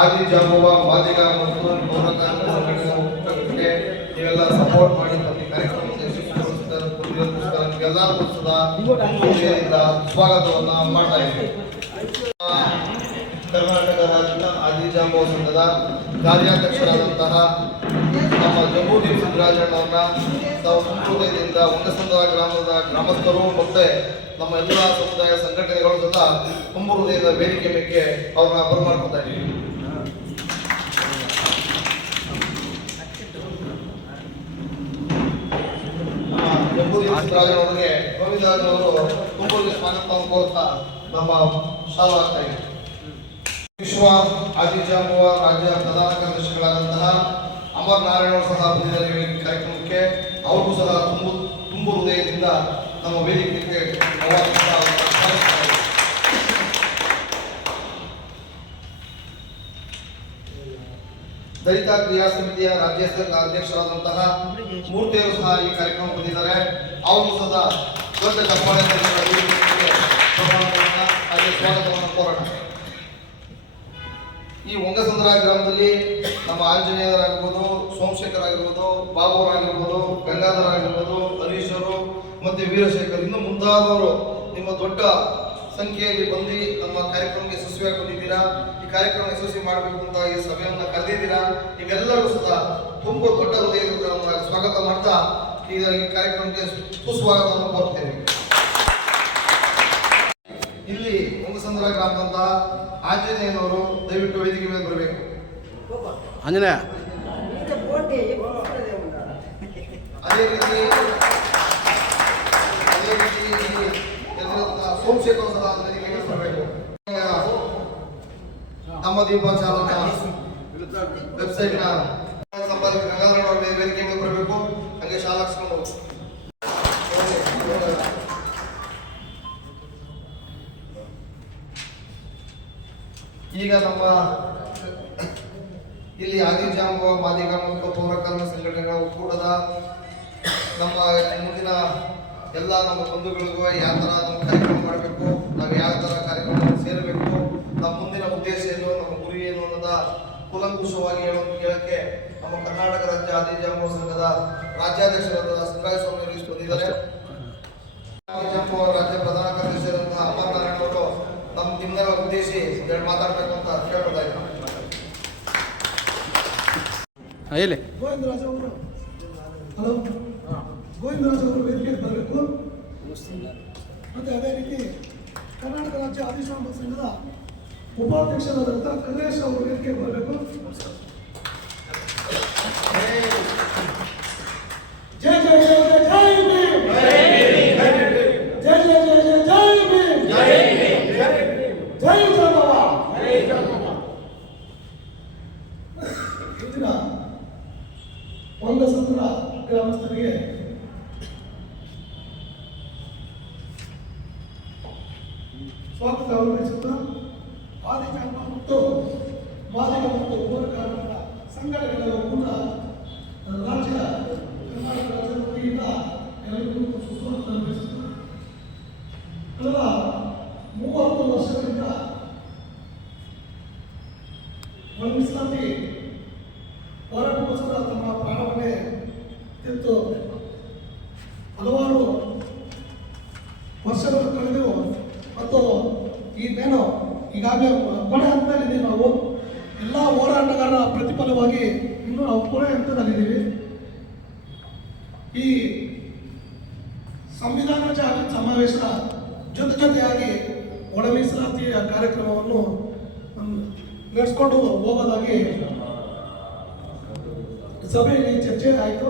ಆದಿ ಜಾಂಬವ ಮಾದಿಗ ಮತ್ತು ಪೌರ ಕಾರ್ಮಿಕ ಸಂಘಟನೆಗಳ ಒಕ್ಕೂಟಕ್ಕೆ ನೀವೆಲ್ಲ ಸಪೋರ್ಟ್ ಮಾಡಿ ಪ್ರತಿ ಕಾರ್ಯಕ್ರಮಕ್ಕೆ ಎಲ್ಲರೂ ಸದಾ ಸ್ವಾಗತವನ್ನು ಮಾಡ್ತಾ ಇದ್ದೀವಿ. ಕರ್ನಾಟಕ ರಾಜ್ಯದ ಆದಿ ಜಾಂಬವ ಸಂಘದ ಕಾರ್ಯಾಧ್ಯಕ್ಷರಾದಂತಹ ನಮ್ಮ ಜಂಬೂದೀಪ್ ಸಿದ್ದರಾಜಣ್ಣವರನ್ನ ತಾವು ಸಂಸ್ಕೃತಿಯಿಂದ ಒಂದಸಂದ್ರ ಗ್ರಾಮದ ಗ್ರಾಮಸ್ಥರು ಮತ್ತೆ ನಮ್ಮ ಎಲ್ಲ ಸಮುದಾಯ ಸಂಘಟನೆಗಳು ಸಹ ತುಂಬ ಹೃದಯದ ವೇದಿಕೆ ಮೇಲೆ ಅವ್ರನ್ನ ಬರಮಾಡ್ಕೊತಾ ಇದ್ದೀವಿ. ಜಂಬೂದೀಪ್ ಸಿದ್ದರಾಜಣ್ಣವರಿಗೆ ಗೋವಿಂದರಾಜನವರು ತುಂಬ ಸ್ವಾಗತ ಕೋರ್ತಾ ನಮ್ಮ ಶಾಲು ಆಗ್ತಾ ಇದೆ. ವಿಶ್ವ ಆದಿ ಜಾಂಬವ ರಾಜ್ಯ ಪ್ರಧಾನ ಕಾರ್ಯದರ್ಶಿಗಳಾದಂತಹ ಅಮರ್ ನಾರಾಯಣ ಸಹ ಬಂದಿದ್ದಾರೆ ಈ ಕಾರ್ಯಕ್ರಮಕ್ಕೆ. ಅವ್ರಿಗೂ ಸಹ ತುಂಬ ಹೃದಯದಿಂದ ನಮ್ಮ ವೇದಿಕೆಗೆ ದಲಿತ ಕ್ರಿಯಾ ಸಮಿತಿಯ ರಾಜ್ಯ ಅಧ್ಯಕ್ಷರಾದಂತಹ ಮೂರ್ತಿಯವರು ಸಹ ಈ ಕಾರ್ಯಕ್ರಮ ಬಂದಿದ್ದಾರೆ. ಅವ್ರಿಗೂ ಸಹ ದೊಡ್ಡ ಚಪ್ಪಾಳೆ ಸ್ವಾಗತವನ್ನು ಕೋರೋಣ. ಈ ಒಂಗಸಂದ್ರ ಗ್ರಾಮದಲ್ಲಿ ನಮ್ಮ ಆಂಜನೇಯರಾಗಿರ್ಬೋದು, ಸೋಮಶೇಖರ್ ಆಗಿರ್ಬೋದು, ಬಾಬು ಅವರಾಗಿರ್ಬೋದು, ಗಂಗಾಧರ ಆಗಿರ್ಬೋದು, ಹರೀಶ್ ಅವರು ಮತ್ತೆ ವೀರಶೇಖರ್ ಇನ್ನು ಮುಂತಾದವರು ನಿಮ್ಮ ದೊಡ್ಡ ಸಂಖ್ಯೆಯಲ್ಲಿ ಬಂದು ನಮ್ಮ ಕಾರ್ಯಕ್ರಮಕ್ಕೆ ಯಶಸ್ವಿಯಾಗಿ ಬಂದಿದ್ದೀರಾ. ಈ ಕಾರ್ಯಕ್ರಮ ಯಶಸ್ವಿ ಮಾಡಬೇಕು ಅಂತ ಈ ಸಭೆಯನ್ನು ಕರೆದಿದ್ದೀರಾ. ನೀವೆಲ್ಲರೂ ಸಹ ತುಂಬ ದೊಡ್ಡ ಹೃದಯದಿಂದ ಸ್ವಾಗತ ಮಾಡ್ತಾ ಈ ಕಾರ್ಯಕ್ರಮಕ್ಕೆ ಸುಸ್ವಾಗತವನ್ನು ಕೋರ್ತೇವೆ. ಇಲ್ಲಿ ಒಂಗಸಂದ್ರ ಗ್ರಾಮದಂತ ಆಂಜನೇಯನವರು ದಯವಿಟ್ಟು ವೇದಿಕೆ ಮೇಲೆ ಬರಬೇಕು. ಆಂಜನೇಯ ಅದೇ ರೀತಿ ಸೋಮಶೇಖರ್ ಸಹ ವೇದಿಕೆ ಮೇಲೆ ಬರಬೇಕು. ನಮ್ಮ ದೀಪ ಚಾಲಕ ವೆಬ್ಸೈಟ್ ನ ಸಂಪಾದಕ ಗಂಗಾಧರ ವೇದಿಕೆ ಮೇಲೆ ಬರಬೇಕು. ಹಾಗೆ ಶಾಲಾಕ್ಸ್ಕೊಂಡು ಈಗ ನಮ್ಮ ಇಲ್ಲಿ ಆದಿ ಜಾಂಬವ ಮಾದಿಗ ಮತ್ತು ಪೌರ ಕಾರ್ಮಿಕ ಸಂಘಟನೆಗಳ ಒಕ್ಕೂಟದ ನಮ್ಮ ಮುಂದಿನ ಎಲ್ಲ ನಮ್ಮ ಬಂಧುಗಳಿಗೂ ಯಾವ ಥರ ನಮ್ಮ ಕಾರ್ಯಕ್ರಮ ಮಾಡಬೇಕು, ನಾವು ಯಾವ ಥರ ಕಾರ್ಯಕ್ರಮ ಸೇರಬೇಕು, ನಮ್ಮ ಮುಂದಿನ ಉದ್ದೇಶ ಏನು, ನಮ್ಮ ಗುರಿ ಏನು ಅನ್ನೋದ ಕೂಲಂಕುಷವಾಗಿ ಹೇಳಕ್ಕೆ ನಮ್ಮ ಕರ್ನಾಟಕ ರಾಜ್ಯ ಆದಿ ಜಾಂಬವ ಸಂಘದ ರಾಜ್ಯಾಧ್ಯಕ್ಷರಾದ ಸಂಗಾಯ ಸ್ವಾಮಿ ಇಷ್ಟು ಬಂದಿದ್ದಾರೆ. ಆದಿ ಜಾಂಬವ ರಾಜ್ಯ ಪ್ರಧಾನ ಕಾರ್ಯದರ್ಶಿಯಾದಂತಹ ಅಮರ್ ನಾರಾಯಣ ಅವರು ನಿಮ್ಮೆಲ್ಲ ಉದ್ದೇಶಿ ಎರಡು ಮಾತಾಡಬೇಕು ಅಂತ ಕೇಳ್ತಾ ಇದ್ದೀನಿ. ಹೇಳಿ. ಗೋವಿಂದರಾಜ್ ಅವರು ಹಲೋ ಗೋವಿಂದರಾಜ್ ಅವರು ವೇದಿಕೆಗೆ ಬರಬೇಕು. ಮತ್ತೆ ಅದೇ ರೀತಿ ಕರ್ನಾಟಕ ರಾಜ್ಯ ಆದಿ ಜಾಂಬವ ಸಂಘದ ಉಪಾಧ್ಯಕ್ಷರಾದಂಥ ಕಲ್ಲೇಶ್ ಅವರು ವೇದಿಕೆಗೆ ಬರಬೇಕು. ಜೈ ಜೈ ಜೈ ಜೈ ಜೈ ಭೀಮ್, ಜೈ ಜೈ ಜೈ ಜೈ ಜೈ ಭೀಮ್, ಜೈ ಜಾಂಬವ. ಇಂದಿನ ಒಂಗಸಂದ್ರ ಗ್ರಾಮಸ್ಥರಿಗೆ ಸ್ವಾಗತವನ್ನು ಬಯಸುತ್ತಾ ಆದಿ ಜಾಂಬವ ಮತ್ತು ಮಾದಿಗ ಮತ್ತು ಪೌರ ಕಾರ್ಮಿಕ ಸಂಘಟನೆಗಳ ಒಕ್ಕೂಟ ರಾಜ್ಯ ಕರ್ನಾಟಕ ರಾಜ್ಯದ ವತಿಯಿಂದ ಎಲ್ಲರಿಗೂ ಸುಸ್ವಾಗತ ಬಯಸುತ್ತಾರೆ. ಕಳೆದ 30 ವರ್ಷಗಳಿಂದ ಒಳ ಮೀಸಲಾತಿ ಹೋರಾಟಕ್ಕೋಸ್ಕರ ತಮ್ಮ ಪ್ರಾಣವನ್ನೇ ತೆತ್ತು ಹಲವಾರು ವರ್ಷಗಳು ಕಳೆದು ಮತ್ತು ಈಗೇನು ಈಗಾಗಲೇ ಕೊನೆ ಹಂತದಲ್ಲಿದ್ದೀವಿ. ನಾವು ಎಲ್ಲ ಹೋರಾಟಗಾರರ ಪ್ರತಿಫಲವಾಗಿ ಇನ್ನೂ ನಾವು ಕೊನೆ ಹಂತದಲ್ಲಿದ್ದೀವಿ. ಈ ಸಂವಿಧಾನ ಜಾಗೃತಿ ಸಮಾವೇಶದ ಜೊತೆಯಾಗಿ ಒಳ ಮೀಸಲಾತಿಯ ಕಾರ್ಯಕ್ರಮವನ್ನು ನಡೆಸ್ಕೊಂಡು ಹೋಗೋದಾಗಿ ಸಭೆಯಲ್ಲಿ ಚರ್ಚೆ ಆಯಿತು.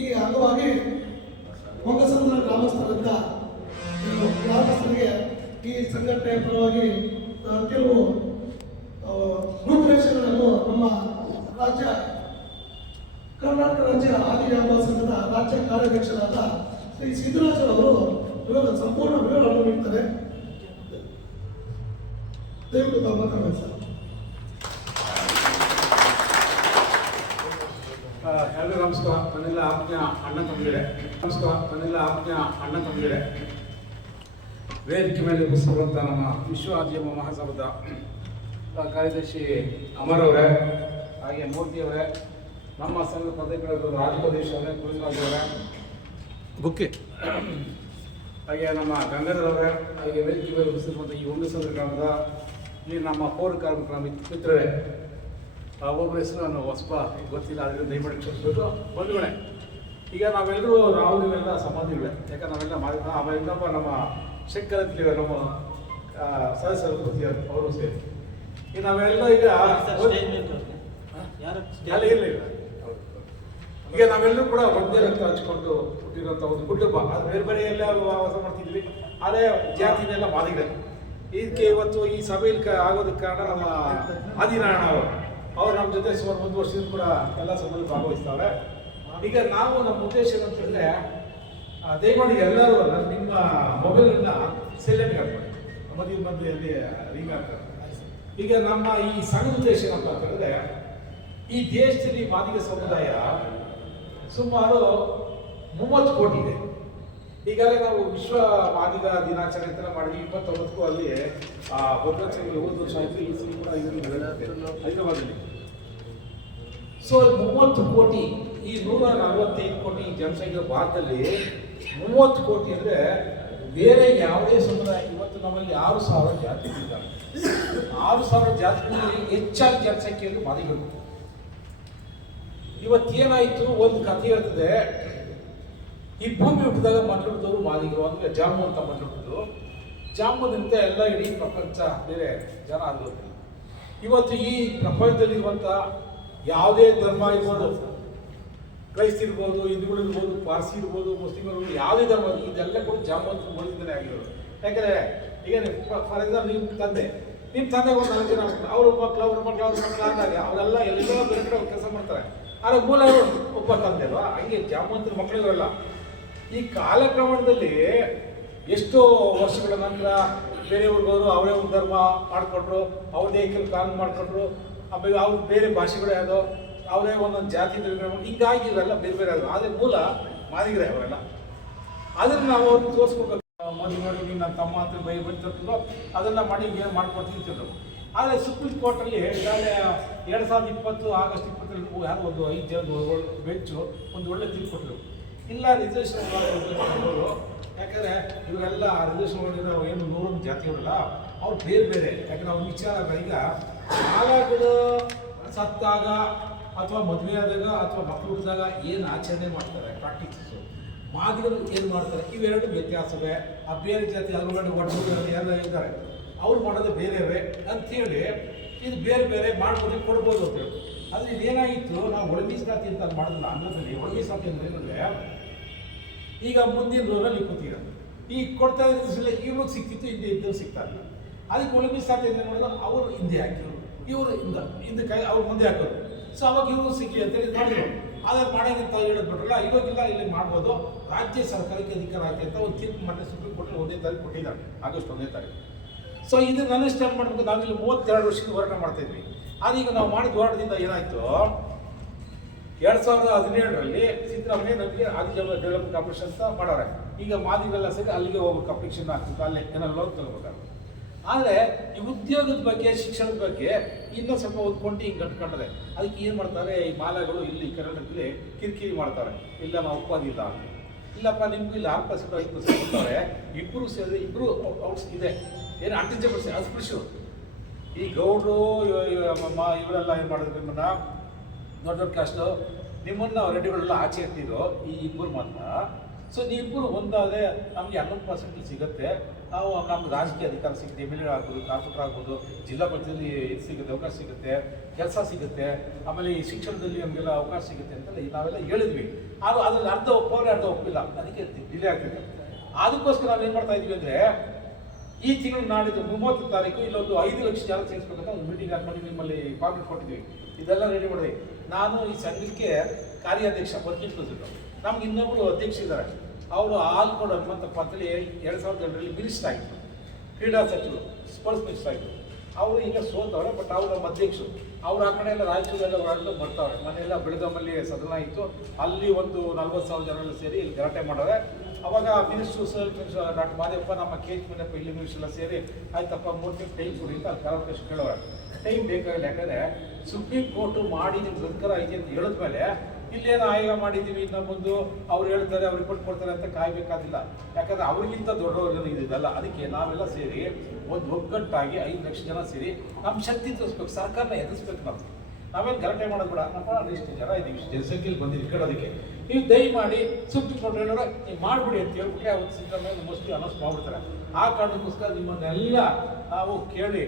ಈ ಅಂಗವಾಗಿ ಒಂಗಸಂದ್ರ ಗ್ರಾಮಸ್ಥರಿಗೆ ಈ ಸಂಘಟನೆಯ ಪರವಾಗಿ ಕೆಲವು ರೂಪರೇಷೆಗಳನ್ನು ನಮ್ಮ ರಾಜ್ಯ ಕರ್ನಾಟಕ ರಾಜ್ಯ ಆದಿ ಜಾಂಬವ ಸಂಘದ ರಾಜ್ಯ ಕಾರ್ಯಾಧ್ಯಕ್ಷರಾದ ಶ್ರೀ ಸಿದ್ದರಾಜ್ ಅವರು ಇವಾಗ ಸಂಪೂರ್ಣ ವಿವರವನ್ನು ನೀಡ್ತಾರೆ. ದಯವಿಟ್ಟು ಮಾತಾಡಬೇಕು ಸರ್. ಎಲ್ಲರಿಗೂ ನಮಸ್ಕಾರ. ನನ್ನೆಲ್ಲ ಆತ್ಮೀಯ ಅಣ್ಣ ತಮ್ಮಿದೆ ವೇದಿಕೆ ಮೇಲೆ ಉಪಸ್ಥಿತರುವಂಥ ನಮ್ಮ ವಿಶ್ವ ಆದಿ ಜಾಂಬವ ಮಹಾಸಭಾದ ಕಾರ್ಯದರ್ಶಿ ಅಮರ್ ಅವರೇ, ಹಾಗೆ ಮೂರ್ತಿ ಅವರೇ, ನಮ್ಮ ಸಂಘದ ಪದಾಧಿಕಾರಿಗಳು ರಾಜಪ್ರದೇಶ್ ಅವರೇ, ಗುರುರಾಜ್ ಅವರೇ, ಬುಕ್ಕಿ, ಹಾಗೆ ನಮ್ಮ ಗಂಗಾಧರ್ ಅವರೇ, ಹಾಗೆ ವೇದಿಕೆ ಮೇಲೆ ಉಳಿಸಿರುವಂಥ ಈ ಹುಂಗಸಂದ್ರ ಗ್ರಾಮದ ಇಲ್ಲಿ ನಮ್ಮ ಪೌರ ಕಾರ್ಮಿಕರ ಮಿತ್ರರೇ, ಒಬ್ಬರ ಹೆಸರು ನಾನು ಹೊಸಬ ಗೊತ್ತಿಲ್ಲ, ಅದರಿಂದ ದಯಮಾಡಿ ಕ್ಷಮಿಸಬೇಕು. ಬಂಧುಗಳೇ, ಈಗ ನಾವೆಲ್ಲರೂ ನಾವೆಲ್ಲ ಸಂಬಂಧಿಗಳೇ, ಯಾಕಂದ್ರೆ ನಾವೆಲ್ಲ ಆಮೇಲೆ ಇನ್ನೊಬ್ಬ ನಮ್ಮ ಶಂಕರ್ ಅಂತ ನಮ್ಮ ಸದಸ್ಯರು ಗೊತ್ತಿದ್ದಾರೆ, ಅವರು ಸೇರಿ ಈಗ ನಾವೆಲ್ಲ ಈಗ ಈಗ ನಾವೆಲ್ಲರೂ ಕೂಡ ಒಂದೇ ರಕ್ತ ಹಂಚ್ಕೊಂಡು ಹುಟ್ಟಿರುವಂಥ ಒಂದು ಕುಟುಂಬ. ಅದು ಬೇರೆ ಬೇರೆ ಎಲ್ಲ ವಾಸ ಮಾಡ್ತಿದ್ವಿ, ಅದೇ ಜಾತಿನೆಲ್ಲ ಮಾದಿಗಳೇ. ಇದಕ್ಕೆ ಇವತ್ತು ಈ ಸಭೆಯಲ್ಲಿ ಆಗೋದಕ್ಕೆ ಕಾರಣ ನಮ್ಮ ಆದಿನಾರಾಯಣ ಅವರು ನಮ್ಮ ಜೊತೆ ಸುಮಾರು 1 ವರ್ಷದಿಂದ ಕೂಡ ಎಲ್ಲ ಸಭೆಯಲ್ಲಿ ಭಾಗವಹಿಸ್ತಾರೆ. ಈಗ ನಾವು ನಮ್ಮ ಉದ್ದೇಶ ಏನಂತಂದರೆ, ದಯಮಾಡಿ ಎಲ್ಲರೂ ನಿಮ್ಮ ಮೊಬೈಲನ್ನ ಸೈಲೆಂಟ್ ಹಾಕ್ತಾರೆ, ಮಧ್ಯದಲ್ಲಿ ರಿಂಗ್ ಆಗ್ತಾರೆ. ಈಗ ನಮ್ಮ ಈ ಸಂಘದ ಉದ್ದೇಶ ಏನಂತ ಹೇಳಿದ್ರೆ, ಈ ದೇಶದಲ್ಲಿ ಮಾದಿಗ ಸಮುದಾಯ ಸುಮಾರು 30 ಕೋಟಿ ಇದೆ. ಈಗಾಗಲೇ ನಾವು ವಿಶ್ವ ಮಾದಿಗ ದಿನಾಚರಣೆ ಅಂತ ಮಾಡಿದ್ವಿ. 29ಕ್ಕೂ ಅಲ್ಲಿ ಭದ್ರಾಚರಣೆ 1 ವರ್ಷ ಆಯಿತು. ಈ ಸಲ ಕೂಡ ಹೈದರಾಬಾದಲ್ಲಿ. ಸೊ 30 ಕೋಟಿ, ಈ 145 ಕೋಟಿ ಜನಸಂಖ್ಯೆ ಭಾರತದಲ್ಲಿ 30 ಕೋಟಿ ಅಂದರೆ ಬೇರೆ ಯಾವುದೇ ಸಮುದಾಯ. ಇವತ್ತು ನಮ್ಮಲ್ಲಿ 6,000 ಜಾತಿಗಳಿದ್ದಾರೆ. 6,000 ಜಾತಿಗಳಲ್ಲಿ ಹೆಚ್ಚಾಗಿ ಜನಸಂಖ್ಯೆಯಲ್ಲಿ ಮಾದಿಗಳು. ಇವತ್ತೇನಾಯಿತು, ಒಂದು ಕಥೆ ಹೇಳ್ತದೆ. ಈ ಭೂಮಿ ಹುಟ್ಟಿದಾಗ ಮೊದಲು ಮಾದಿಗರು ಅಂದರೆ ಜಾಮು ಅಂತ ಮೊದಲು ಜಾಮುನಿಂದ ಎಲ್ಲ ಇಡೀ ಪ್ರಪಂಚ ಬೇರೆ ಜನ ಆದ್ರು. ಇವತ್ತು ಈ ಪ್ರಪಂಚದಲ್ಲಿರುವಂಥ ಯಾವುದೇ ಧರ್ಮ ಇರ್ಬೋದು, ಕ್ರೈಸ್ತ ಇರ್ಬೋದು, ಹಿಂದೂಗಳು ಇರ್ಬೋದು, ಪಾರ್ಸಿ ಇರ್ಬೋದು, ಮುಸ್ಲಿಮರು, ಯಾವುದೇ ಧರ್ಮ ಇದೆಲ್ಲ ಕೂಡ ಜಾಮು ಅಂತ ಮೊದಲಿಂದಲೇ ಆಗಿರೋದು. ಯಾಕಂದರೆ ಈಗ ಫಾರ್ ಎಕ್ಸಾಂಪಲ್ ನಿಮ್ಮ ತಂದೆ ಒಂದು 4 ಜನ ಅವ್ರ ಮಕ್ಕಳು ಆದಾಗ ಅವರೆಲ್ಲ ಎಲ್ಲ ಬೇರೆ ಕಡೆ ಕೆಲಸ ಮಾಡ್ತಾರೆ. ಆದರೆ ಮೂಲ ಒಬ್ಬ ತಂದೆ ಅಲ್ವಾ, ಹಂಗೆ ಜಾಮವಂತರ ಮಕ್ಕಳುಗಳಲ್ಲ. ಈ ಕಾಲಕ್ರಮಣದಲ್ಲಿ ಎಷ್ಟೋ ವರ್ಷಗಳ ನಂತರ ಬೇರೆಯವ್ರಿಗೋರು ಅವರೇ ಒಂದು ಧರ್ಮ ಮಾಡಿಕೊಂಡ್ರು, ಅವ್ರದ್ದೇ ಕೆಲವು ಕಾನೂನು ಮಾಡಿಕೊಂಡ್ರು, ಆಮೇಲೆ ಅವ್ರ ಬೇರೆ ಭಾಷೆಗಳೇ ಯಾವುದೋ ಅವರೇ ಒಂದೊಂದು ಜಾತಿ ಹಿಂಗಾಗಿ ಇವೆಲ್ಲ ಬೇರೆ ಬೇರೆ ಆದರು. ಆದರೆ ಮೂಲ ಮಾದಿಗರೇ ಅವರೆಲ್ಲ. ಅದನ್ನು ನಾವು ಅವ್ರಿಗೆ ತೋರಿಸ್ಕೊಡ್ಬೇಕು. ಮದುವೆ ಮಾಡಿ ನೀವು ನನ್ನ ತಮ್ಮ ಅಂತ ಬಂದಿರ್ತಿದ್ರು, ಅದನ್ನು ಮಾಡಿ ಏನು ಮಾಡ್ಕೊಡ್ತಿದ್ರು. ಆದರೆ ಸುಪ್ರೀಂ ಕೋರ್ಟಲ್ಲಿ ಈಗಾಗಲೇ 2020 ಆಗಸ್ಟ್ 20 ಯಾರು ಒಂದು 5 ಜನ ಬೆಂಚು ಒಂದು ಒಳ್ಳೆ ತೀರ್ಪು ಕೊಟ್ಟರು. ಇಲ್ಲ ರಿಸರ್ವೇಷನ್ ಅವರು, ಯಾಕಂದರೆ ಇವರೆಲ್ಲ ರಿಸರ್ವೇಷನ್ ಮಾಡಿರೋ ಏನು 100 ಜಾತಿಗಳಲ್ಲ, ಅವ್ರು ಬೇರೆ ಬೇರೆ. ಯಾಕಂದ್ರೆ ಅವ್ರ ವಿಚಾರ ಈಗ ಕಾಲಗಳು ಸತ್ತಾಗ ಅಥವಾ ಮದುವೆ ಆದಾಗ ಅಥವಾ ಮಕ್ಕಳು ಹುಟ್ಟಿದಾಗ ಏನು ಆಚರಣೆ ಮಾಡ್ತಾರೆ ಪ್ರಾಕ್ಟಿಕ್ಸು, ಮಾದಿಗರು ಏನು ಮಾಡ್ತಾರೆ, ಇವೆರಡು ವ್ಯತ್ಯಾಸವೇ. ಆ ಬೇರೆ ಜಾತಿ ಅದರೊಳಗಡೆ ಒಟ್ಟು ಎಲ್ಲ ಇದ್ದಾರೆ, ಅವ್ರು ಮಾಡೋದು ಬೇರೆಯವೇ ಅಂಥೇಳಿ ಇದು ಬೇರೆ ಬೇರೆ ಮಾಡ್ಬೋದು, ಕೊಡ್ಬೋದು ಅಂತೇಳಿ. ಆದರೆ ಇದೇನಾಗಿತ್ತು, ನಾವು ಒಳಮೀಸಲಾತಿ ಅಂತ ಮಾಡಿದ್ವಿ. ಅನ್ನದಲ್ಲಿ ಒಳಮೀಸಲಾತಿ ಅಂದರೆ ಏನಂದರೆ, ಈಗ ಮುಂದಿನ ರೋನಲ್ಲಿ ಕೂತೀರ, ಈಗ ಕೊಡ್ತಾ ಇದ್ದ ಇವ್ರಿಗೆ ಸಿಕ್ತಿತ್ತು, ಹಿಂದೆ ಇದ್ದವ್ರು ಸಿಗ್ತಾ ಇಲ್ಲ. ಅದಕ್ಕೆ ಒಳಮೀಸಲಾತಿ ಏನು ಮಾಡೋದು, ಅವರು ಹಿಂದೆ ಹಾಕಿದ್ರು, ಇವರು ಹಿಂದೆ ಕೈ ಅವ್ರು ಮುಂದೆ ಹಾಕೋರು. ಸೊ ಅವಾಗ ಇವರು ಸಿಕ್ಕಿ ಅಂತೇಳಿ ಮಾಡಿದ್ರು. ಆದರೆ ಮಾಡೋದಂತ ಹೇಳೋದು ಬಿಟ್ರಲ್ಲ, ಇವಾಗಿಲ್ಲ, ಇಲ್ಲಿ ಮಾಡ್ಬೋದು, ರಾಜ್ಯ ಸರ್ಕಾರಕ್ಕೆ ಅಧಿಕಾರ ಆಯ್ತು ಅಂತ ಒಂದು ತೀರ್ಪು ಮೊನ್ನೆ ಸುಪ್ರೀಂ ಕೋರ್ಟ್ 1ನೇ ತಾರೀಕು ಕೊಟ್ಟಿದ್ದಾರೆ, ಆಗಸ್ಟ್ 1ನೇ ತಾರೀಕು. ಸೊ ಇದನ್ನು ಅನುಷ್ಠಾನ ಮಾಡಬೇಕು. ನಾವಿಲ್ಲಿ 32 ವರ್ಷದಿಂದ ಹೋರಾಟ ಮಾಡ್ತಾ ಇದ್ವಿ. ಅದೀಗ ನಾವು ಮಾಡಿದ ಹೋರಾಟದಿಂದ ಏನಾಯಿತು, 2017ರಲ್ಲಿ ಸಿದ್ದರಾಮಯ್ಯ ನಮಗೆ ಆದಿಜಾಮ ಡೆವಲಪ್ಮೆಂಟ್ ಕಾರ್ಪೊರೇಷನ್ ಅಂತ ಮಾಡೋರೆ. ಈಗ ಮಾದಿಗೆಲ್ಲ ಸೇರಿ ಅಲ್ಲಿಗೆ ಹೋಗ್ಬೇಕು, ಅಪ್ಲಿಕೇಶನ್ ಹಾಕ್ಬೇಕು, ಅಲ್ಲೇ ಏನಾದ್ರು ಲೋನ್ ತಗೋಬೇಕಾಗುತ್ತೆ. ಆದರೆ ಈ ಉದ್ಯೋಗದ ಬಗ್ಗೆ, ಶಿಕ್ಷಣದ ಬಗ್ಗೆ ಇನ್ನೂ ಸ್ವಲ್ಪ ಓದ್ಕೊಂಡು ಹಿಂಗೆ ಕಟ್ಕೊಂಡ್ರೆ ಅದಕ್ಕೆ ಏನು ಮಾಡ್ತಾರೆ, ಈ ಮಾಲಗಳು ಇಲ್ಲಿ ಕರ್ನಾಟಕದಲ್ಲಿ ಕಿರಿಕಿರಿ ಮಾಡ್ತಾರೆ. ಇಲ್ಲ ನಾವು ಒಪ್ಪೋದಿಲ್ಲ ಅಂತ. ಇಲ್ಲಪ್ಪ ನಿಮಗೂ ಇಲ್ಲಿ 6% 5% ಕೊಡ್ತಾರೆ, ಇಬ್ಬರು ಸೇರಿದ್ರೆ ಇಬ್ಬರು ಔಟ್ಸ್ ಇದೆ, ಏನು ಅನ್ಟಚಬಲ್ಸ್ ಅಸ್ಪೃಶ್ಯರು. ಈ ಗೌಡ್ರು ಇವರೆಲ್ಲ ಏನು ಮಾಡಿದ್ರು, ನಿಮ್ಮನ್ನ ದೊಡ್ಡ ದೊಡ್ಡ ಕಾಸ್ಟು ನಿಮ್ಮನ್ನು ರೆಡ್ಡಿಗಳೆಲ್ಲ ಆಚೆ ಇಟ್ಟಿದ್ರು, ಈ ಇಬ್ಬರು ಮಾತ್ರ. ಸೊ ನೀವಿಬ್ಬರು ಒಂದಾದರೆ ನಮಗೆ 11% ಸಿಗುತ್ತೆ. ನಾವು ನಮ್ಗೆ ರಾಜಕೀಯ ಅಧಿಕಾರ ಸಿಗುತ್ತೆ, MLA ಆಗ್ಬೋದು, ಕಾರ್ಪೊರೇಟರ್ ಆಗ್ಬೋದು, ಜಿಲ್ಲಾ ಪಂಚಾಯತ್ನಲ್ಲಿ ಇದು ಸಿಗುತ್ತೆ, ಅವಕಾಶ ಸಿಗುತ್ತೆ, ಕೆಲಸ ಸಿಗುತ್ತೆ, ಆಮೇಲೆ ಈ ಶಿಕ್ಷಣದಲ್ಲಿ ನಮಗೆಲ್ಲ ಅವಕಾಶ ಸಿಗುತ್ತೆ ಅಂತೆಲ್ಲ ನಾವೆಲ್ಲ ಹೇಳಿದ್ವಿ. ಆದರೂ ಅದರಲ್ಲಿ ಅರ್ಧ ಒಪ್ಪೋರೆ ಅರ್ಧ ಒಪ್ಪಿಲ್ಲ, ಅದಕ್ಕೆ ಡಿಲೇ ಆಗ್ತದೆ. ಅದಕ್ಕೋಸ್ಕರ ನಾವು ಏನು ಮಾಡ್ತಾ ಇದ್ವಿ ಅಂದರೆ, ಈ ತಿಂಗಳು ನಾಡಿದ್ದು 30 ತಾರೀಕು ಇಲ್ಲೊಂದು 5 ಲಕ್ಷ ಜನ ಸೇರಿಸ್ಬೇಕಂತ ಒಂದು ಮೀಟಿಂಗ್ ಹಾಕೊಂಡು ನಿಮ್ಮಲ್ಲಿ ಫಾರ್ಮೆಟ್ ಕೊಟ್ಟಿದ್ವಿ. ಇದೆಲ್ಲ ರೆಡಿ ಮಾಡಿದ್ವಿ. ನಾನು ಈ ಸಂಘಕ್ಕೆ ಕಾರ್ಯಾಧ್ಯಕ್ಷ ವರ್ಕಿಂಗ್ ಪ್ರೆಸಿಡೆಂಟ್. ನಮ್ಗೆ ಇನ್ನೊಬ್ಬರು ಅಧ್ಯಕ್ಷ ಇದ್ದಾರೆ, ಅವರು ಆಲ್ಕೋಡ್ ಹನುಮಂತಪ್ಪ ಅಂತೇಳಿ 2002ರಲ್ಲಿ ಮಿನಿಸ್ಟರ್ ಆಗಿತ್ತು, ಕ್ರೀಡಾ ಸಚಿವರು, ಸ್ಪೋರ್ಟ್ಸ್ ಮಿನಿಸ್ಟರ್ ಆಗಿತ್ತು. ಅವರು ಈಗ ಸೋತವ್ರೆ, ಬಟ್ ಅವರು ನಮ್ಮ ಅಧ್ಯಕ್ಷರು. ಅವ್ರು ಆ ಕಡೆ ಎಲ್ಲ ರಾಯಚೂರೆಲ್ಲ ಹೊರಟು ಬರ್ತಾವ್ರೆ. ಮನೆಯೆಲ್ಲ ಬೆಳಗಾಮಲ್ಲಿ ಸದನ ಇತ್ತು, ಅಲ್ಲಿ ಒಂದು 40,000 ಜನರೆಲ್ಲ ಸೇರಿ ಇಲ್ಲಿ ಗಲಾಟೆ ಮಾಡೋರೆ. ಅವಾಗ ಮಿನಿಸ್ಟ್ರು ಡಾಕ್ಟರ್ ಮಾದೇವಪ್ಪ, ನಮ್ಮ KH ಮನೆಯಪ್ಪ, ಇಲ್ಲಿ ಮಿನಿಸ್ಟ್ರೆಲ್ಲ ಸೇರಿ ಆಯ್ತಪ್ಪ 3 ತಿಂಗಳು ಟೈಮ್ ಕೊಡಿ ಅಂತ ಅಲ್ಲಿ ಕಾಲಾವಕಾಶ ಕೇಳೋರೆ. ಟೈಮ್ ಬೇಕಾಗಿಲ್ಲ. ಯಾಕಂದರೆ ಸುಪ್ರೀಂ ಕೋರ್ಟು ಮಾಡಿ ನಿಮ್ಗೆ ಅಧಿಕಾರ ಐತಿ ಅಂತ ಹೇಳಿದ್ಮೇಲೆ ಇಲ್ಲೇನೋ ಆಯೋಗ ಮಾಡಿದ್ದೀವಿ ಇನ್ನು ಮುಂದೆ ಅವ್ರು ಹೇಳ್ತಾರೆ, ಅವ್ರು ರಿಪೋರ್ಟ್ ಕೊಡ್ತಾರೆ ಅಂತ ಕಾಯಬೇಕಾದಿಲ್ಲ. ಯಾಕಂದರೆ ಅವ್ರಿಗಿಂತ ದೊಡ್ಡವ್ರಿಗೆ ಇದಲ್ಲ. ಅದಕ್ಕೆ ನಾವೆಲ್ಲ ಸೇರಿ ಒಂದು ಒಗ್ಗಟ್ಟಾಗಿ 5 ಲಕ್ಷ ಜನ ಸೇರಿ ನಮ್ಮ ಶಕ್ತಿ ತೋರಿಸ್ಬೇಕು, ಸರ್ಕಾರನ ಎದುರಿಸ್ಬೇಕು. ನಾವೇನು ಗಲಾಟೆ ಮಾಡೋದು ಬೇಡ. ನಮ್ಮ ಇಷ್ಟು ಜನ ಇದ್ದೀವಿ, ಇಷ್ಟು ಜನಸಂಖ್ಯೆಯಲ್ಲಿ ಬಂದಿದ್ದೀವಿ ಕೇಳೋದಕ್ಕೆ. ನೀವು ದಯಮಾಡಿ ಸುಪ್ರೀಂ ಕೋರ್ಟ್ ಹೇಳೋರು ನೀವು ಮಾಡಿಬಿಡಿ ಅಂತ ಹೇಳ್ಬಿಟ್ಟೆ ಅವತ್ತು ಸಿದ್ದರಾಮಯ್ಯ ಮೋಸ್ಟ್ಲಿ ಅನೌನ್ಸ್ ಮಾಡ್ಬಿಡ್ತಾರೆ. ಆ ಕಾರಣಕ್ಕೋಸ್ಕರ ನಿಮ್ಮನ್ನೆಲ್ಲ ನಾವು ಕೇಳಿ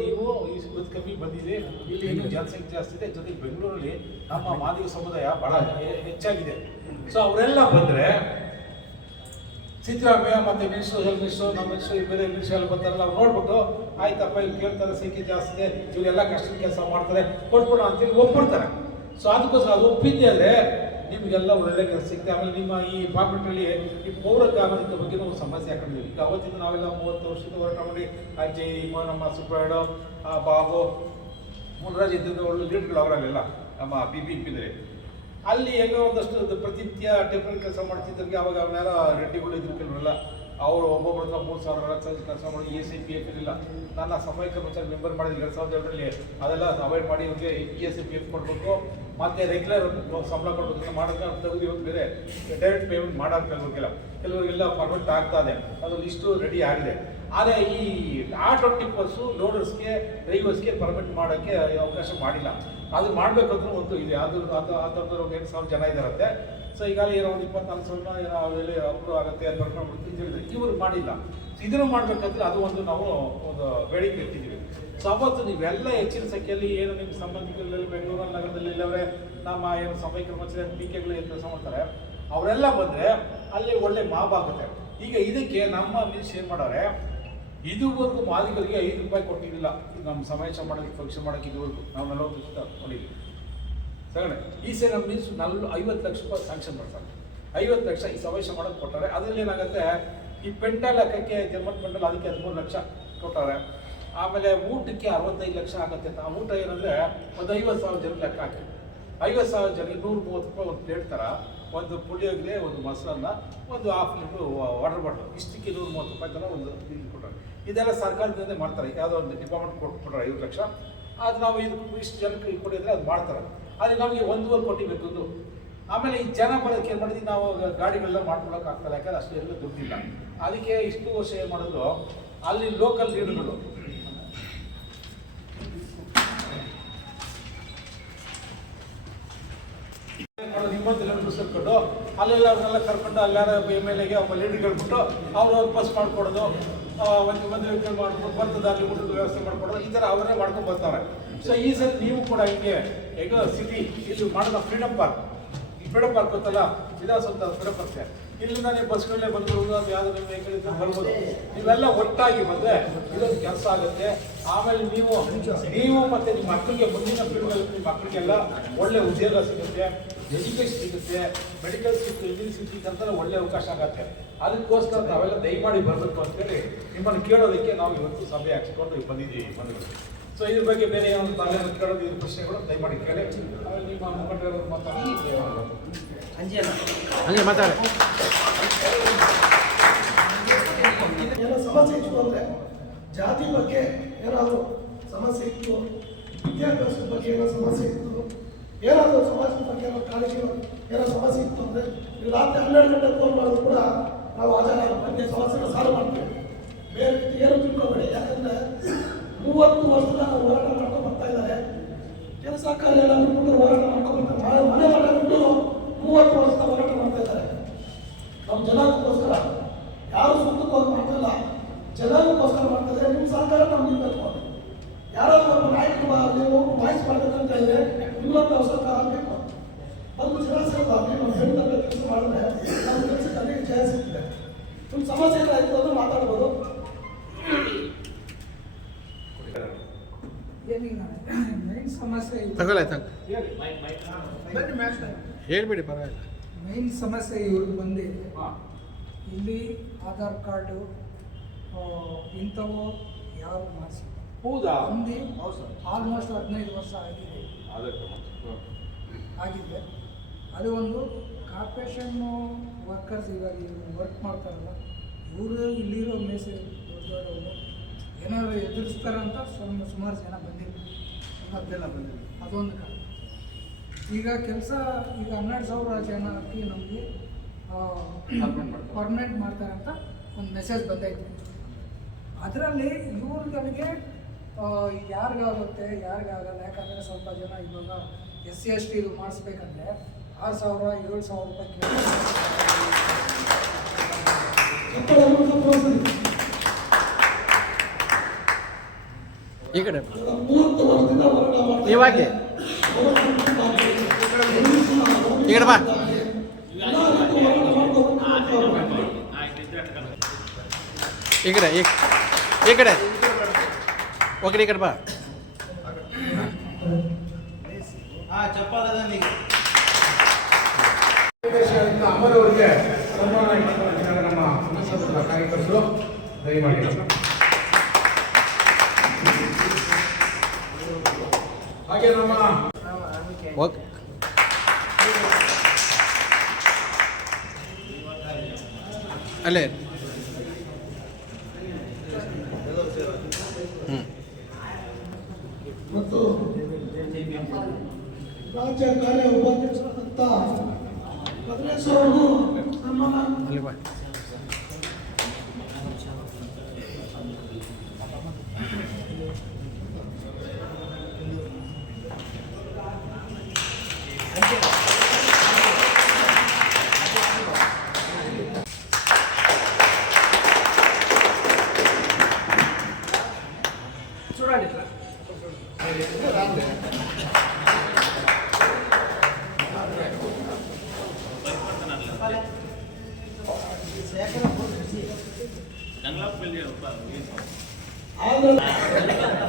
ನೀವು ಈ ಕಮ್ಮಿ ಬಂದಿದೆ, ಇಲ್ಲಿ ಇನ್ನೂ ಜನಸಂಖ್ಯೆ ಜಾಸ್ತಿ ಇದೆ, ಜೊತೆಗೆ ಬೆಂಗಳೂರಲ್ಲಿ ನಮ್ಮ ಮಾದಿಗ ಸಮುದಾಯ ಭಾಳ ಹೆಚ್ಚಾಗಿದೆ. ಸೊ ಅವರೆಲ್ಲ ಬಂದರೆ ಸಿದ್ದರಾಮಯ್ಯ ಮತ್ತು ಮಿನಿಸ್ಟರ್ ಹೆಲ್ತ್ ಮಿನಿಸ್ಟರ್ ನಮ್ಮ ಮಿನಿಸ್ಟರ್ ಬೇರೆ ಮಿನಿಸ್ಟರ್ ಎಲ್ಲ ಬರ್ತಾರಲ್ಲ, ಅವ್ರು ನೋಡ್ಬಿಟ್ಟು ಆಯ್ತಪ್ಪ ಇವ್ರು ಕೇಳ್ತಾರೆ, ಸಂಖ್ಯೆ ಜಾಸ್ತಿ ಇದೆ, ಇವರೆಲ್ಲ ಕಷ್ಟದ ಕೆಲಸ ಮಾಡ್ತಾರೆ, ಕೊಟ್ಬಿಡೋಣ ಅಂತೇಳಿ ಒಪ್ಪಿಡ್ತಾರೆ. ಸೊ ಅದಕ್ಕೋಸ್ಕರ ಅದು ಒಪ್ಪಿದ್ದೆ ಅಂದರೆ ನಿಮಗೆಲ್ಲ ಒಳ್ಳೆ ಕೆಲಸ ಸಿಗುತ್ತೆ. ಆಮೇಲೆ ನಿಮ್ಮ ಈ ಪಾರ್ಲಿಮೆಂಟಲ್ಲಿ ಈ ಪೌರ ಕಾರ್ಮಿಕ ಬಗ್ಗೆ ನಾವು ಸಮಸ್ಯೆ ಹಾಕೊಂಡಿದ್ದೀವಿ. ಈಗ ಅವತ್ತಿಂದ ನಾವೆಲ್ಲ 30 ವರ್ಷದ ಹೋರಾಟ ಮಾಡಿ ಅಜ್ಜಯ್ ನಮ್ಮ ಸುಬ್ರಾಯಡು ಬಾಬು ಮುನ್ರಾಜ್ ಇದ್ದಿದ್ದು ಒಳ್ಳೆ ಲೀಡರ್ಗಳು ಅವರಲ್ಲೆಲ್ಲ ನಮ್ಮ BBMP ಅಲ್ಲಿ ಹೇಗೋ ಒಂದಷ್ಟು ಪ್ರತಿನಿತ್ಯ ಟೆಂಪ್ರರಿ ಕೆಲಸ ಮಾಡ್ತಿದ್ದವ್ರಿಗೆ ಅವಾಗ ಅವನ್ನೆಲ್ಲ ರೆಡ್ಡಿಗಳು ಇದ್ರು ಕೆಲವರೆಲ್ಲ ಅವರು ಒಬ್ಬೊಬ್ಬರ 3,000 ಕೆಲಸ ಮಾಡಿ ECPF ಇರಲಿಲ್ಲ. ನನ್ನ ಸಮಯ ಕರ್ಮಚಾರಿ ಮೆಂಬರ್ ಮಾಡಿದ 2002ರಲ್ಲಿ ಅದೆಲ್ಲ ಅವಾಯ್ಡ್ ಮಾಡಿ ಇವ್ರಿಗೆ ECPF ಕೊಡಬೇಕು, ಮತ್ತು ರೆಗ್ಯುಲರ್ ಸಂಬಳ ಕೊಡಬೇಕು ಮಾಡೋಕ್ಕೆ ತೆಗೆದು ಇವಾಗ ಬೇರೆ ಡೈರೆಕ್ಟ್ ಪೇಮೆಂಟ್ ಮಾಡೋದು ಕೆಲವರಿಗೆಲ್ಲ ಪರ್ಮಿಟ್ ಆಗ್ತಾ ಇದೆ. ಅದು ಲಿಸ್ಟು ರೆಡಿ ಆಗಿದೆ. ಆದರೆ ಈ ಆಟೋ ಟಿಪ್ಪರ್ಸು ಲೋಡರ್ಸ್ಗೆ ಡ್ರೈವರ್ಸ್ಗೆ ಪರ್ಮಿಟ್ ಮಾಡೋಕ್ಕೆ ಅವಕಾಶ ಮಾಡಿಲ್ಲ. ಅದು ಮಾಡಬೇಕಂದ್ರೆ ಒಂದು ಇದೆ, ಅದು 8,000 ಜನ ಇದ್ದಾರಂತೆ. ಸೊ ಈಗಾಗಲೇ ಏನೋ ಒಂದು 24,000 ಏನೋ ಅವೆಲ್ಲ ಅಪ್ರೂವ್ ಆಗುತ್ತೆ, ಅದು ಬರ್ಕೊಂಡ್ಬಿಡ್ತು ಅಂತ ಹೇಳಿದ್ರೆ ಇವರು ಮಾಡಿಲ್ಲ. ಸೊ ಇದನ್ನು ಮಾಡಬೇಕಂದ್ರೆ ಅದು ಒಂದು ನಾವು ಒಂದು ಬೇಡಿಕೆ ಇಟ್ಟಿದ್ದೀವಿ. ಸೊ ಅವತ್ತು ನೀವೆಲ್ಲ ಹೆಚ್ಚಿನ ಸಂಖ್ಯೆಯಲ್ಲಿ ಏನು ನಿಮ್ಮ ಸಂಬಂಧಿಕರಲ್ಲಿ ಬೆಂಗಳೂರು ನಗರದಲ್ಲಿ ಇಲ್ಲವರೆ ನಮ್ಮ ಏನು ಸಮಯ ಕರ್ಮಚಾರಿ PKಗಳು ಏನು ಕೆಲಸ ಮಾಡ್ತಾರೆ ಅವರೆಲ್ಲ ಬಂದರೆ ಅಲ್ಲಿ ಒಳ್ಳೆ ಮಾಬ್ ಆಗುತ್ತೆ. ಈಗ ಇದಕ್ಕೆ ನಮ್ಮ ಮಿನಿಸ್ಟರ್ ಏನು ಮಾಡೋರೆ, ಇದುವರೆಗೂ ಮಾದಿಗರಿಗೆ 5 ರೂಪಾಯಿ ಕೊಟ್ಟಿದ್ದಿಲ್ಲ. ನಮ್ಮ ಸಮಾವೇಶ ಮಾಡೋಕ್ಕೆ ಫಂಕ್ಷನ್ ಮಾಡೋಕ್ಕೆ ಇದುವರೆಗೂ ನಾವು 40 ವರ್ಷ ಕೊಟ್ಟಿದ್ವಿ ಸಗಣೆ. ಈ ಸರಿ ನಮ್ಮ ಮಿನಿಸ್ಟರ್ 50 ಲಕ್ಷ ರೂಪಾಯಿ ಸ್ಯಾಂಕ್ಷನ್ ಮಾಡ್ತಾರೆ. 50 ಲಕ್ಷ ಈ ಸಮಾವೇಶ ಮಾಡೋಕ್ಕೆ ಕೊಟ್ಟಾರೆ. ಅದರಲ್ಲಿ ಏನಾಗುತ್ತೆ, ಈ ಪೆಂಡಲ್ ಹಾಕೋಕ್ಕೆ ಜರ್ಮನ್ ಪೆಂಡಲ್ ಅದಕ್ಕೆ 13 ಲಕ್ಷ ಕೊಟ್ಟಾರೆ. ಆಮೇಲೆ ಊಟಕ್ಕೆ 65 ಲಕ್ಷ ಆಗುತ್ತೆ ಅಂತ. ಆ ಊಟ ಏನಂದರೆ ಒಂದು 50,000 ಜನ ಲೆಕ್ಕ ಹಾಕಿ 50,000 ಜನಕ್ಕೆ 130 ರೂಪಾಯಿ ಒಂದು ಪ್ಲೇಟ್ ಥರ, ಒಂದು ಪುಳಿಯೋಗರೆ, ಒಂದು ಮೊಸರನ್ನ, ಒಂದು 1/2 ಲೀಟ್ರು ವಾಟರ್ ಬಾಟಲ್, ಇಷ್ಟಕ್ಕೆ 130 ರೂಪಾಯಿ ಥರ ಒಂದು ಇದು ಕೊಟ್ಟರೆ. ಇದೆಲ್ಲ ಸರ್ಕಾರದಿಂದ ಮಾಡ್ತಾರೆ. ಯಾವುದೋ ಒಂದು ಡಿಪಾರ್ಟ್ಮೆಂಟ್ ಕೊಟ್ಟರೆ 5 ಲಕ್ಷ. ಅದು ನಾವು ಇಷ್ಟು ಜನಕ್ಕೆ ಕೊಟ್ಟಿದ್ರೆ ಅದು ಮಾಡ್ತಾರೆ. ಆದರೆ ನಮಗೆ 1.5 ಕೋಟಿ ಬೇಕು. ಆಮೇಲೆ ಈ ಜನ ಬರೋದಕ್ಕೆ ಏನು ಮಾಡಿದ್ವಿ ನಾವು, ಗಾಡಿಗಳೆಲ್ಲ ಮಾಡ್ಕೊಳಕ್ಕೆ ಆಗ್ತಲ್ಲ, ಯಾಕಂದ್ರೆ ಅಷ್ಟು ಎಲ್ಲ ದುಡ್ಡಿಲ್ಲ. ಅದಕ್ಕೆ ಇಷ್ಟು ವರ್ಷ ಏನು ಮಾಡಿದ್ರು, ಅಲ್ಲಿ ಲೋಕಲ್ ಲೀಡರ್ಗಳು ನಿಮ್ಮಂತೆಲ್ಲ ಬಿಡಿಸ್ಕೊಂಡು ಅಲ್ಲೆಲ್ಲ ಅವ್ರನ್ನೆಲ್ಲ ಕರ್ಕೊಂಡು ಅಲ್ಲಾರ MLAಗೆ ಒಬ್ಬ ಲೀಡರ್ ಹೇಳ್ಬಿಟ್ಟು ಅವರು ಬಸ್ ಮಾಡಿಕೊಡೋದು, ಒಂದು ವೆಹಿಕಲ್ ಮಾಡ್ಕೊಂಡು ಬರ್ತದೆ, ಅಲ್ಲಿ ಊಟದ ವ್ಯವಸ್ಥೆ ಮಾಡ್ಕೊಡೋದು, ಈ ಥರ ಅವರೇ ಮಾಡ್ಕೊಂಡು ಬರ್ತಾರೆ. ಸೊ ಈ ಸರಿ ನೀವು ಕೂಡ ಹಿಂಗೆ ಈಗ ಸಿಟಿ ಇಲ್ಲಿ ಮಾಡೋದು ಫ್ರೀಡಮ್ ಪಾರ್ಕ್ ಗೊತ್ತಲ್ಲ, ವಿಧಾನಸೌಧ ಫ್ರೀಡಮ್ ಪಾರ್ಕ್, ಇಲ್ಲಿಂದ ನೀವು ಬಸ್ಗಳಲ್ಲೇ ಬಂದ್ಬೋದು, ಅದು ಯಾವುದೋ ನಿಮ್ಮ ವೆಹಿಕಲ್ ಇದ್ದು ಬರ್ಬೋದು. ನೀವೆಲ್ಲ ಒಟ್ಟಾಗಿ ಬಂದರೆ ಇದೊಂದು ಕೆಲಸ ಆಗುತ್ತೆ. ಆಮೇಲೆ ನೀವು ಮತ್ತು ನಿಮ್ಮ ಮಕ್ಕಳಿಗೆ ಮುಂದಿನ ಪೀಳಿಗೆ ನಿಮ್ಮ ಮಕ್ಕಳಿಗೆಲ್ಲ ಒಳ್ಳೆ ಉದ್ಯೋಗ ಸಿಗುತ್ತೆ, ಎಜುಕೇಷನ್ ಸಿಗುತ್ತೆ, ಮೆಡಿಕಲ್ ಸಿಗುತ್ತೆ, ಇಂಜಿನಿಯರಿಂಗ್ ಸಿಗುತ್ತೆ ಅಂತ ಒಳ್ಳೆ ಅವಕಾಶ ಆಗುತ್ತೆ. ಅದಕ್ಕೋಸ್ಕರ ನಾವೆಲ್ಲ ದಯಮಾಡಿ ಬರಬೇಕು ಅಂತೇಳಿ ನಿಮ್ಮನ್ನು ಕೇಳೋದಕ್ಕೆ ನಾವು ಇವತ್ತು ಸಭೆ ಹಾಕಿಕೊಂಡು ಬಂದಿದ್ದೀವಿ ಬಂಧುಗಳು. ಸೊ ಇದ್ರ ಬಗ್ಗೆ ಬೇರೆ ಏನಾದ್ರು ತಾನೇ ಕೇಳೋದು ಇದ್ರ ಪ್ರಶ್ನೆಗಳು ದಯಮಾಡಿ ಕೇಳಿ. ಆಮೇಲೆ ನಿಮ್ಮ ಮುಖಂಡರು ಮಾತಾಡಿ ಏನೋ ಸಮಸ್ಯೆ ಇತ್ತು ಅಂದರೆ ಜಾತಿ ಬಗ್ಗೆ ಏನಾದರೂ ಸಮಸ್ಯೆ ಇತ್ತು, ವಿದ್ಯಾಭ್ಯಾಸದ ಬಗ್ಗೆ ಏನೋ ಸಮಸ್ಯೆ ಇತ್ತು, ಏನಾದರೂ ಸಮಾಜದ ಬಗ್ಗೆ ಏನೋ ಕಾಳಜಿ ಏನೋ ಸಮಸ್ಯೆ ಇತ್ತು ಅಂದರೆ ನೀವು ರಾತ್ರಿ 12 ಗಂಟೆಗೆ ಫೋನ್ ಮಾಡಿದ್ರು ಕೂಡ ನಾವು ಅದರ ಬಗ್ಗೆ ಸಮಸ್ಯೆನ ಸಾಲ್ವ್ ಮಾಡ್ತೀವಿ. ಬೇರೆ ರೀತಿ ಏನು ತಿಳ್ಕೊಬೇಡಿ. ಯಾಕಂದರೆ 30 ವರ್ಷದಿಂದ ನಾವು ಹೋರಾಟ ಮಾಡ್ಕೊಂಡು ಬರ್ತಾ ಇದ್ದಾರೆ. ಕೆಲಸ ಕಾರ್ಯ ಎಲ್ಲ ಬಿಟ್ಬಿಟ್ಟು ಹೋರಾಟ ಮಾಡ್ಕೊಂಡು ಬರ್ತಾರೆ. ಮನೆ ಬಿಟ್ಟು 30 ವರ್ಷದ ಹೋರಾಟ ಮಾಡ್ತಾ ಇದ್ದಾರೆ. ನಮ್ಮ ಜನಕ್ಕೋಸ್ಕರ ಯಾರು ಸ್ವಂತಕ್ಕೋಗಿ ಮಾಡ್ತಿಲ್ಲ, ಜನಕ್ಕೋಸ್ಕರ ಮಾಡ್ತಿದ್ದಾರೆ. ನಿಮ್ಮ ಸಹಕಾರ ನಮ್ಗೆ ಇರಬೇಕು. ಯಾರಾದ್ರೂ ಒಬ್ಬ ನಾಯಕರು ನೀವು ವಾಯ್ಸ್ ಮಾಡಬೇಕಂತ ಹೇಳಿದ್ರೆ ನಿಮ್ಮಂಥ ಸರ್ಕಾರ ಬೇಕು. ಒಂದು ಜನ ಸೇರಿದಾಗಿ ನಮ್ಮ ಹೆಣ್ಣು ಕೆಲಸ ಮಾಡಿದ್ರೆ ನಮ್ಮ ಕೆಲಸಕ್ಕೆ ಅನೇಕ ಜಯ ಸಿಗ್ತದೆ. ನಿಮ್ಮ ಸಮಸ್ಯೆ ಎಲ್ಲ ಆಯಿತು ಅಂದ್ರೆ ಮಾತಾಡ್ಬೋದು. ಮೇನ್ ಸಮಸ್ಯೆ ಹೇಳ್ಬಿಡಿ ಪರವಾಗಿಲ್ಲ. ಮೇನ್ ಸಮಸ್ಯೆ ಇವ್ರಿಗೆ ಬಂದಿದೆ. ಇಲ್ಲಿ ಆಧಾರ್ ಕಾರ್ಡು ಇಂಥವು ಯಾರು ಮಾಡಿಸಿಲ್ಲ. ಹೌದಾ? ಬಂದು ಆಲ್ಮೋಸ್ಟ್ 15 ವರ್ಷ ಆಗಿದೆ. ಅದು ಒಂದು ಕಾರ್ಪೊರೇಷನ್ನು ವರ್ಕರ್ಸ್ ಇವಾಗ ವರ್ಕ್ ಮಾಡ್ತಾರಲ್ಲ, ಇವರು ಇಲ್ಲಿರೋ ಮೇಸೆ ದೊಡ್ಡವರು ಏನಾದ್ರು ಎದುರಿಸ್ತಾರಂತ ಸುಮಾರು ಜನ ಬಂದಿಲ್ಲ. ಅದೊಂದು ಕಾರಣ. ಈಗ ಕೆಲಸ ಈಗ 12,000 ಜನ ಹಾಕಿ ನಮಗೆ ಪರ್ಮನೆಂಟ್ ಮಾಡ್ತಾರಂತ ಒಂದು ಮೆಸೇಜ್ ಬಂದೈತೆ. ಅದರಲ್ಲಿ ಇವ್ರುಗಳಿಗೆ ಯಾರಿಗಾಗುತ್ತೆ ಯಾರಿಗಾಗಲ್ಲ. ಯಾಕಂದರೆ ಸ್ವಲ್ಪ ಜನ ಇವಾಗ SC ST ಇದು ಮಾಡಿಸ್ಬೇಕಂದ್ರೆ 6,000 7,000 ರೂಪಾಯಿ ಈ ಕಡೆ 30 ವರ್ಷದಿಂದ ಹೋರಾಟ ಮಾಡ್ತಾ ಇವಾಗೆ ಈ ಕಡೆ ಬಾ. ಈ ಕಡೆ ಈ ಕಡೆ ಓಕೆ ಈ ಕಡೆ ಬಾ. ಅಮರ್ ಅವರಿಗೆ ಸನ್ಮಾನ ಮಾಡಿದ್ದಾರೆ ನಮ್ಮ ಸಂಸದ ಕಾರ್ಯಕರ್ತರು. ದಯಮಾಡಿ ಹಾಗೆ ನಮ್ಮ ಓಕೆ ಅಲ್ಲೇ ಮತ್ತು ರಾಜ್ಯ ಕಾರ್ಯ ಉಪಾಧ್ಯಕ್ಷರಾದಂಥ ಭದ್ರೇಶ್ ಅವರು ಸನ್ಮಾನ ಅಲ್ಲಿ ಬಾ.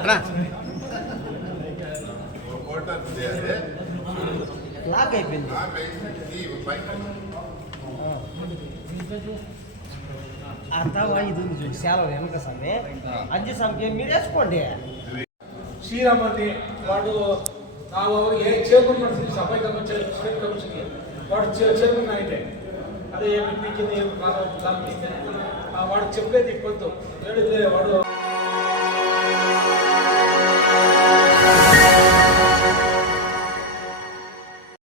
ಅಣ್ಣ atau itu siapa yang kesana aja sampai miresponde ಶ್ರೀರಾಮಲ್ಲಿ ವಾರ್ಡು ನಾವು ಅವರಿಗೆ ಚೇರ್ಮನ್ ಮಾಡಿಸಿದ್ವಿ. ಸಫಾಯಿ ಕರ್ಮಚಾರಿ ಸ್ಟೇಟ್ ಕಮಿಷನ್ಗೆ ವಾರ್ಡ್ ಚೇರ್ಮನ್ ಆಗಿದೆ. ಅದೇ ಏನು ಕಾನೂನು ಆ ವಾರ್ಡ್ ಚೆಪ್ಲೇದು 20 ಹೇಳಿದ್ರೆ ವಾರ್ಡು